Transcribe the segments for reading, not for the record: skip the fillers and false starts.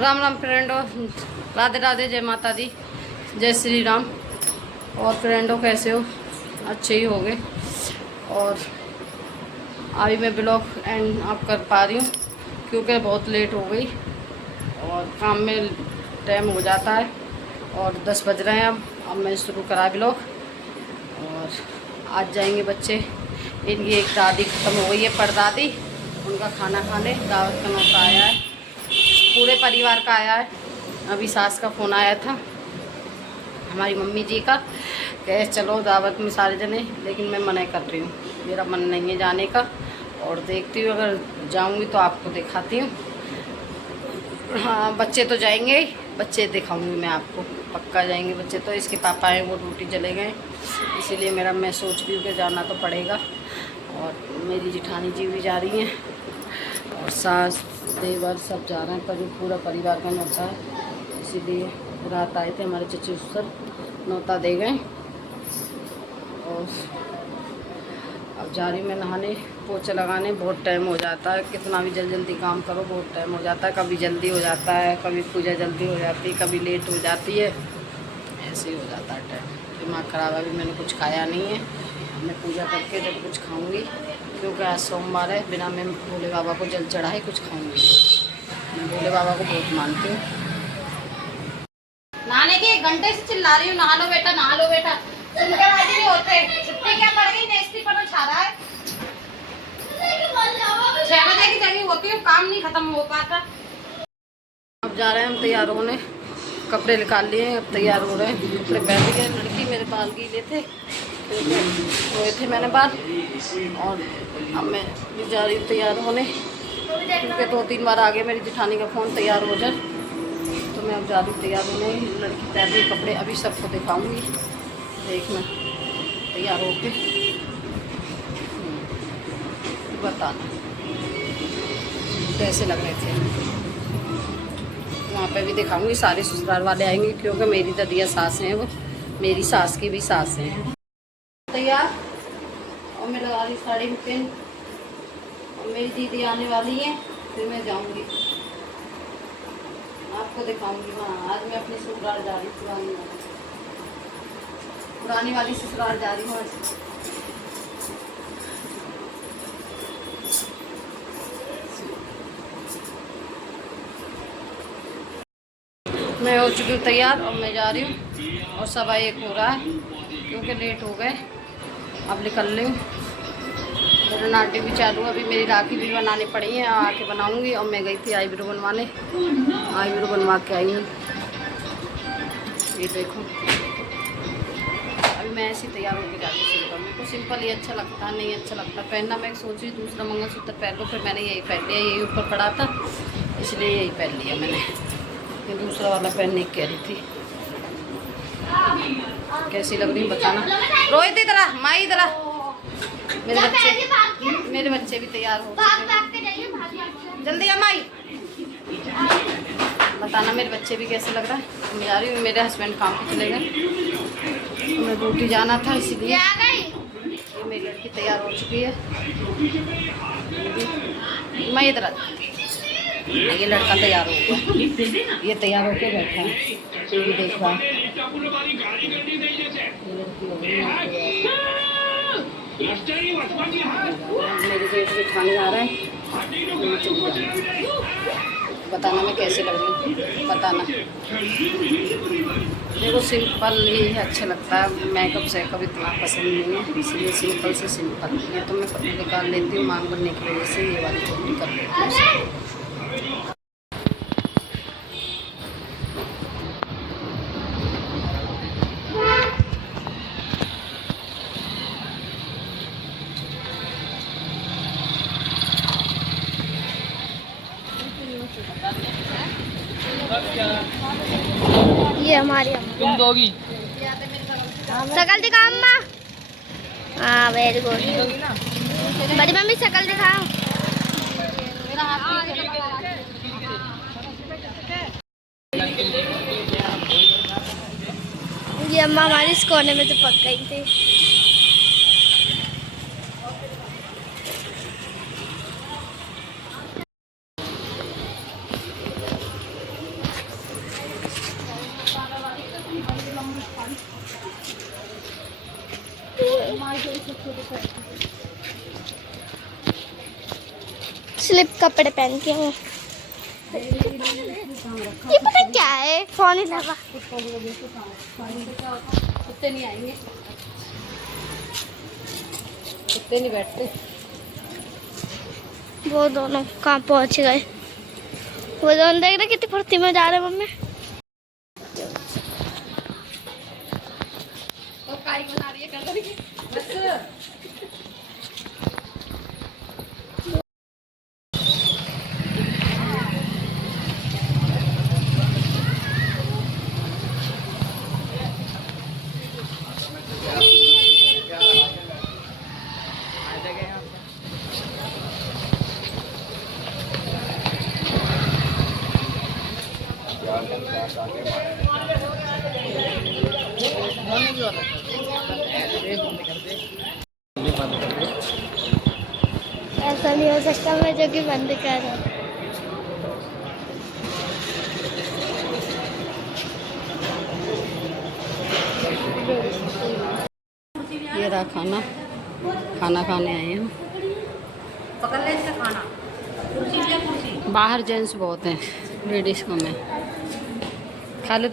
Ram Ram friendo, Radhe Radhe, जय माता दी, जय श्री राम। और फ्रेंडो कैसे हो? अच्छे ही होंगे। और अभी मैं ब्लॉग एंड आप कर पा रही हूँ क्योंकि बहुत लेट हो गई और काम में टाइम हो जाता है और 10 बज रहे हैं। अब मैं शुरू करा ब्लॉग। और आज जाएंगे बच्चे, इनकी एक दादी ख़त्म हो गई है, परदादी, उनका खाना खाने दावत का न्योता आया है, पूरे परिवार का आया है। अभी सास का फ़ोन आया था हमारी मम्मी जी का, कहे चलो दावत में सारे जने, लेकिन मैं मना कर रही हूँ, मेरा मन नहीं है जाने का। और देखती हूँ अगर जाऊँगी तो आपको दिखाती हूँ। हाँ, बच्चे तो जाएंगे ही, बच्चे दिखाऊँगी मैं आपको, पक्का जाएंगे बच्चे। तो इसके पापा हैं वो ड्यूटी चले गए, इसीलिए मैं सोच रही हूँ कि जाना तो पड़ेगा। और मेरी जिठानी जी भी जा रही हैं और सास देवर सब जा रहे हैं, पर पूरा परिवार का न्योता है, इसीलिए रात आए थे हमारे चचे ससुर, न्योता दे गए। और अब जा रही मैं नहाने, पोछा लगाने। बहुत टाइम हो जाता है, कितना भी जल्दी काम करो बहुत टाइम हो जाता है। कभी जल्दी हो जाता है, कभी पूजा जल्दी हो जाती है, कभी लेट हो जाती है, ऐसे ही हो जाता है टाइम। दिमाग ख़राब है। अभी मैंने कुछ खाया नहीं है, मैं पूजा करके जब कुछ खाऊंगी, क्योंकि आज सोमवार है, बिना मैं भोले बाबा को जल चढ़ाए कुछ खाऊंगी। मैं भोले बाबा को बहुत मानती हूँ। नहाने के 1 घंटे से चिल्ला रही हूँ, नहा लो बेटा, नहा लो बेटा, सुनकर राजी नहीं होते। छुट्टी क्या पड़ गई, नेस्टी पर छा रहा है। 6 बजे की जगह होती है, काम नहीं खत्म हो पाता। अब जा रहे हैं हम तैयार होने, कपड़े निकाल लिए, अब तैयार हो रहे हैं। कपड़े पहन लिए। लड़की मेरे बाल गीले थे, धोए थे मैंने बाल, और अब मैं भी जा रही हूँ तैयार होने, क्योंकि 2-3 बार आ गया मेरी जिठानी का फ़ोन, तैयार हो जा। तो मैं अब जा रही हूँ तैयार होने। लड़की पहन रही कपड़े, अभी सबको दिखाऊंगी, देखना तैयार होके बताना कैसे लग रहे थे। वहाँ पे भी दिखाऊंगी, सारे ससुराल वाले आएंगे, क्योंकि मेरी ददिया सास हैं, वो मेरी सास की भी सास हैं। तैयार, और मैं लगा रही साड़ी में पिन, और मेरी दीदी आने वाली है, फिर मैं जाऊंगी, आपको दिखाऊंगी। हाँ, आज मैं अपनी ससुराल जा रही, पुरानी वाली ससुराल जा रही हूँ आज। मैं हो चुकी हूँ तैयार और मैं जा रही हूँ, और 1:15 हो रहा है क्योंकि लेट हो गए। अब निकल रही हूँ, मेरा नाटी भी चालू है। अभी मेरी राखी भी बनानी पड़ी है, आके बनाऊंगी। और मैं गई थी आईब्रो बनवाने, आईब्रो बनवा के आई हूँ। ये देखो, अभी मैं ऐसे तैयार होकर जा रही हूँ सिंपल। मेरे को सिंपल ही अच्छा लगता, नहीं अच्छा लगता पहनना। मैं सोच रही दूसरा मंगलसूत्र पहन लो, फिर मैंने यही पहन लिया, यही ऊपर पड़ा था, इसलिए यही पहन लिया मैंने। ये दूसरा वाला पहनने की कह रही थी। कैसी लग रही बताना। रोहित इधर आ, माई इधर आ। मेरे बच्चे भी तैयार हो चुके हैं, जल्दी आ माई, बताना मेरे बच्चे भी कैसे लग रहा है। मैं जा रही हूँ, मेरे हस्बैंड काम पे चले गए, मैं ड्यूटी जाना था, इसीलिए। ये मेरी लड़की तैयार हो चुकी है, मैं इधर आ। ये लड़का तैयार हो गया, ये तैयार होके बैठा है, टीवी देख रहा है। मेरे जेठ जेठानी आ रहा है, बताना मैं कैसे लग रही हूँ, बताना। देखो सिंपल ही अच्छा लगता है, मेकअप सेकअप इतना पसंद नहीं है, इसलिए सिंपल से सिंपल। ये तो मैं निकाल लेती हूँ मांग बनने की वजह से, ये वाली चोटी कर लेती हूँ। ये हमारी अम्मा तुम दोगी शकल दिखा अम्मा। हाँ वेरी गुड, बड़ी मम्मी शकल दिखाओ। ये अम्मा हमारी इस कोने में तो पक गई थी। स्लिप कपड़े पहन के हूँ। ये पता क्या है, फोन ही लगा। कुत्ते नहीं आएंगे, कुत्ते नहीं बैठते। वो दोनों कहाँ पहुँच गए? वो दोनों देख रहे कितनी फुर्ती में जा रहे हैं मम्मी। और काई बना रही है कर देंगे बस। ऐसा नहीं हो सकता मैं जो कि बंद कर रहा हूँ। ये रहा खाना, खाना खाने आए हैं। पकड़ ले इसका खाना। कुर्सी ले कुर्सी। बाहर जेंट्स बहुत हैं, लेडीज कम है। खा लो।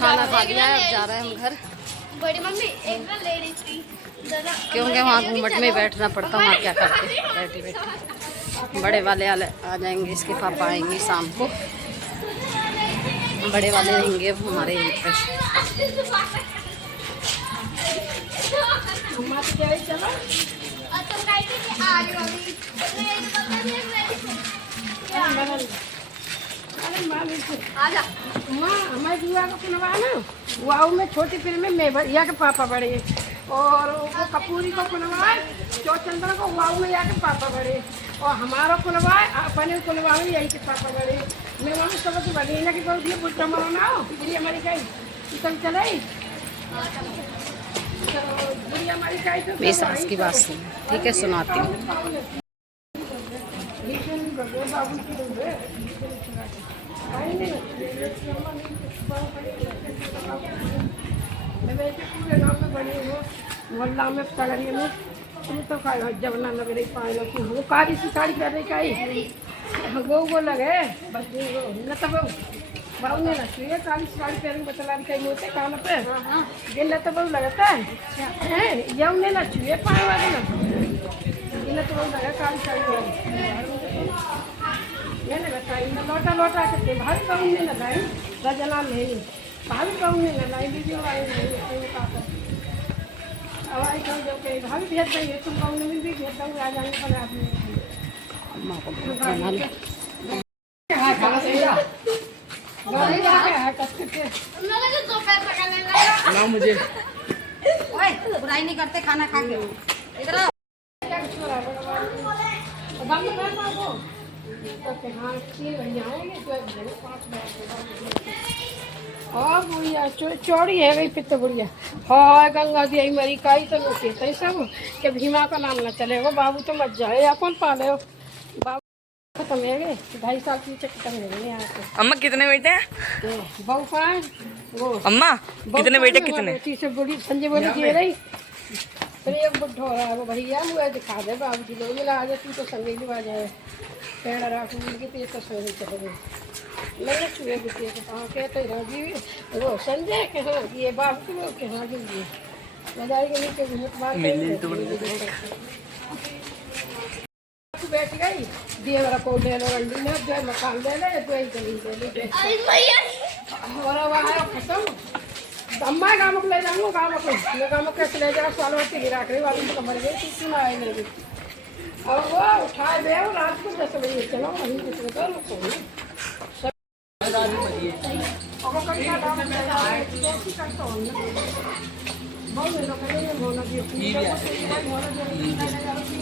खाना खा लिया है, अब जा रहे हैं हम घर। बड़ी मम्मी एक ना लेडी थी क्योंकि वहाँ घूमट में ही बैठना पड़ता, वहाँ क्या करते बैठे बैठे। बड़े वाले आ जाएंगे, इसके पापा आएंगे शाम को। बड़े वाले रहेंगे हमारे यहीं पर। हमारे जुआ का खुलवा ना, वाऊ में छोटी फिल्म में भैया के पापा बड़े, और वो कपूरी को खुलवा चौचंद्र को वाऊ में या के पापा बड़े, और हमारा खुलवा अपने खुलवा में यही के पापा बड़े। मैं वहाँ सबक बड़ी ना कि बहुत ये बुढ़ा मरो ना हो, बुढ़ी हमारी गई तब चले बुढ़ी हमारी गई तो मेरी सास की बात सुन, ठीक है सुनाती हूँ। पूरे गाँव में बड़ी हो, मोहल्ला में पगड़िए में तुम तो जबना लग रही पाए वो कारी सी साड़ी कर रही काई वो लगे बस न तब बाबू ने रखी है काली साड़ी पहन बतला कहीं होते कान पे गिन तो बहुत लगता है यऊ ने ना छुए पाए वाले ना गिन तो बहुत लगा काली साड़ी ये ना बताई ना लौटा लौटा करके भाभी बहू ने लगाई रजना नहीं भाभी बहू ने लगाई वीडियो आई नहीं अब आई कहो जो कहीं भाभी भेज देंगे तुम बहू ने भी भेज दूँगी आ जाएंगे पर आदमी अम्मा को बना लो। ना मुझे बुराई नहीं करते, खाना खा के इधर आओ। हाँ बुढ़िया चौड़ी है गई पित्त बुढ़िया। हाँ गंगा दी मरी काई तो लोग कहते हैं सब कि भीमा का नाम ना चलेगा। बाबू तो मत जाए, या कौन पाले हो बाबू खत्म है गए 2.5 साल पीछे खत्म हो गए यहाँ पे। अम्मा कितने बेटे हैं? बहू पाए वो अम्मा कितने बेटे कितने? तीसरे बुढ़ी संजय बोली दे रही फिर एक बुढ़ा हो रहा है वो भैया मुझे दिखा दे बाबू जी लोग मिला आ जाए तू तो संगे भी आ जाए पेड़ रखूँगी तो ये तो सोने चले गए मैंने चूहे बुढ़िया के हाँ कहते रहो जी वो संजय के हाँ ये बाबू के लोग के हाँ जी मजाई के नीचे बैठ गई दिए मेरा को ले लो रंडी ने जो मकान ले ले तो एक जमीन ले ले और वहाँ खत्म अम्मा गाँव को ले जाऊँगा गाँव को मैं गाँव कैसे ले जाऊँ सालों से गिरा कर वाली तो मर गई थी सुना आई नहीं और वो उठाए दे रात को 10 बजे चलो वहीं दूसरे को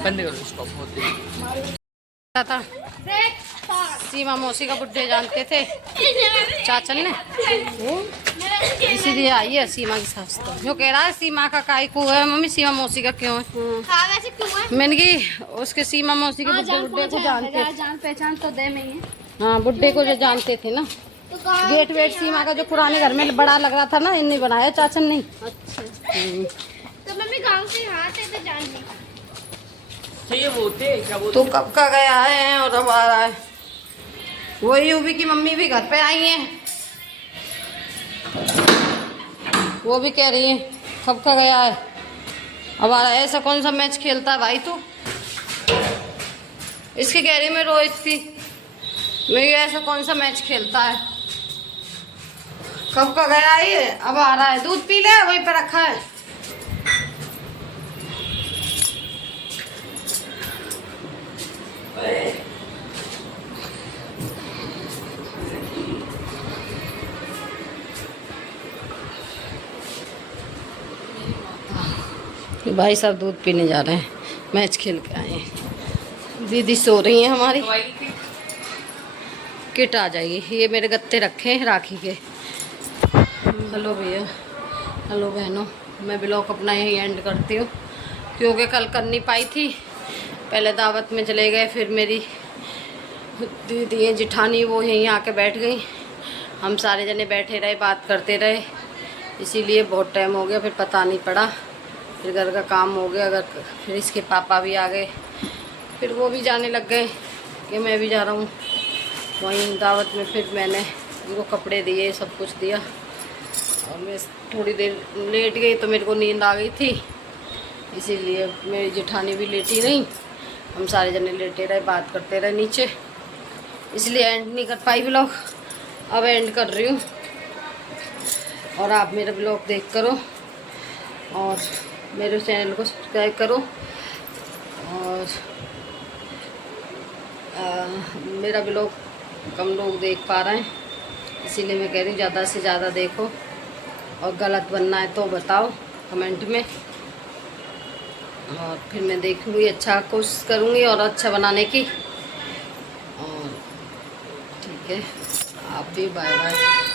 बंद करो इसको बहुत था सीमा मौसी का बुड्ढे जानते थे चाचन ने, इसीलिए आई है सीमा की सास। तो जो कह रहा है सीमा का काय को है मम्मी, सीमा मौसी का क्यों है? हाँ वैसे क्यों है? मैंने की उसके सीमा मौसी के बुड्ढे को जानते, जान पहचान तो दे में ही है। हाँ बुड्ढे को जो जानते थे ना। तो गेट वेट सीमा का जो पुराने घर में बड़ा लग रहा था ना, इन्हें बनाया चाचन ने। अच्छा तो मम्मी गांव से यहाँ थे तो जान नहीं। चाहिए बोलते क्या बोलते तो कब का गया है और अब आ रहा है। वही यूवी की मम्मी भी घर पे आई है, वो भी कह रही है कब का गया है अब आ रहा है। ऐसा कौन सा मैच खेलता है भाई तू? इसकी कह रही मैं रोहित थी, मैं ये ऐसा कौन सा मैच खेलता है? कब का गया है ये, अब आ रहा है। दूध पी ले, वहीं पे रखा है। भाई साहब दूध पीने जा रहे हैं, मैच खेल के आए हैं। दीदी सो रही हैं हमारी, किट आ जाएगी। ये मेरे गत्ते रखे हैं राखी के। हेलो भैया, हेलो बहनों, मैं ब्लॉग अपना यही एंड करती हूँ क्योंकि कल कर नहीं पाई थी। पहले दावत में चले गए, फिर मेरी दीदी जिठानी वो यहीं आके बैठ गई। हम सारे जने बैठे रहे, बात करते रहे, इसीलिए बहुत टाइम हो गया। फिर पता नहीं पड़ा, फिर घर का काम हो गया। अगर फिर इसके पापा भी आ गए, फिर वो भी जाने लग गए कि मैं भी जा रहा हूँ वहीं दावत में। फिर मैंने उनको कपड़े दिए, सब कुछ दिया और मैं थोड़ी देर लेट गई तो मेरे को नींद आ गई थी, इसीलिए मेरी जेठानी भी लेटी रही। हम सारे जने लेटे रहे, बात करते रहे नीचे, इसलिए एंड नहीं कर पाई ब्लॉग। अब एंड कर रही हूँ और आप मेरा ब्लॉग देख करो और मेरे चैनल को सब्सक्राइब करो। और मेरा ब्लॉग कम लोग देख पा रहे हैं, इसीलिए मैं कह रही हूँ ज़्यादा से ज़्यादा देखो और गलत बनना है तो बताओ कमेंट में, और फिर मैं देखूँगी, अच्छा कोशिश करूँगी और अच्छा बनाने की। और ठीक है, आप भी बाय बाय।